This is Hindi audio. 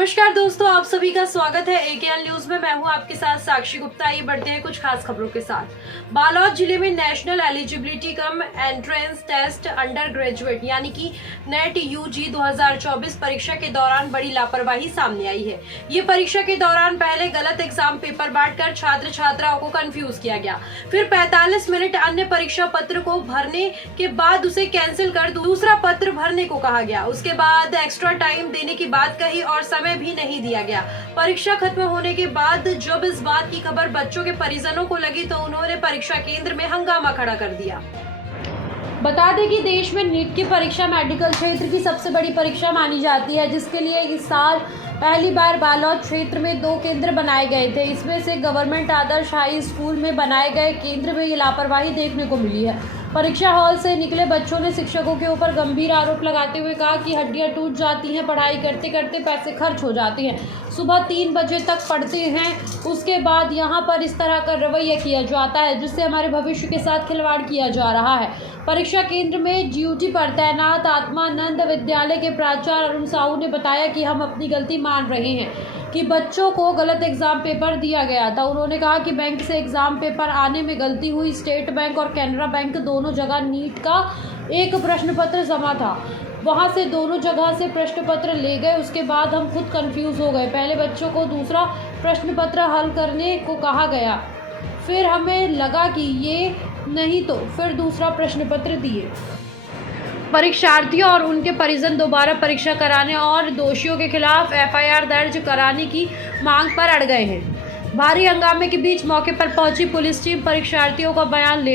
नमस्कार दोस्तों, आप सभी का स्वागत है एकेएल न्यूज में। मैं हूं आपके साथ साक्षी गुप्ता। ये बढ़ते हैं कुछ खास खबरों के साथ। बालोद जिले में National Eligibility cum Entrance Test Under Graduate यानी कि नेट यूजी 2024 परीक्षा के दौरान बड़ी लापरवाही सामने आई है। ये परीक्षा के दौरान पहले गलत एग्जाम पेपर बांटकर छात्र छात्राओं को कंफ्यूज किया गया, फिर 45 मिनट अन्य परीक्षा पत्र को भरने के बाद उसे कैंसिल कर दूसरा पत्र भरने को कहा गया। उसके बाद एक्स्ट्रा टाइम देने की बात कही और समय भी नहीं दिया गया। परीक्षा खत्म होने के बाद जब इस बात की खबर बच्चों के परिजनों को लगी तो उन्होंने परीक्षा केंद्र में हंगामा खड़ा कर दिया। बता दें कि देश में नीट की परीक्षा मेडिकल क्षेत्र की सबसे बड़ी परीक्षा मानी जाती है, जिसके लिए इस साल पहली बार बालोद क्षेत्र में 2 केंद्र बनाए गए थे। इसमें से गवर्नमेंट आदर्श हाई स्कूल में बनाए गए केंद्र में ये लापरवाही देखने को मिली है। परीक्षा हॉल से निकले बच्चों ने शिक्षकों के ऊपर गंभीर आरोप लगाते हुए कहा कि हड्डियां टूट जाती हैं, पढ़ाई करते करते पैसे खर्च हो जाते हैं, सुबह 3 बजे तक पढ़ते हैं, उसके बाद यहाँ पर इस तरह का रवैया किया जाता है जिससे हमारे भविष्य के साथ खिलवाड़ किया जा रहा है। परीक्षा केंद्र में ड्यूटी पर तैनात आत्मानंद विद्यालय के प्राचार्य अरुण साहू ने बताया कि हम अपनी गलती मान रहे हैं कि बच्चों को गलत एग्जाम पेपर दिया गया था। उन्होंने कहा कि बैंक से एग्जाम पेपर आने में गलती हुई। स्टेट बैंक और कैनरा बैंक दोनों जगह नीट का एक प्रश्न पत्र जमा था, वहां से दोनों जगह से प्रश्न पत्र ले गए। उसके बाद हम खुद कंफ्यूज हो गए। पहले बच्चों को दूसरा प्रश्न पत्र हल करने को कहा गया, फिर हमें लगा कि ये नहीं तो फिर दूसरा प्रश्न पत्र दिए। परीक्षार्थियों और उनके परिजन दोबारा परीक्षा कराने और दोषियों के खिलाफ एफआईआर दर्ज कराने की मांग पर अड़ गए हैं। भारी हंगामे के बीच मौके पर पहुंची पुलिस टीम परीक्षार्थियों का बयान ले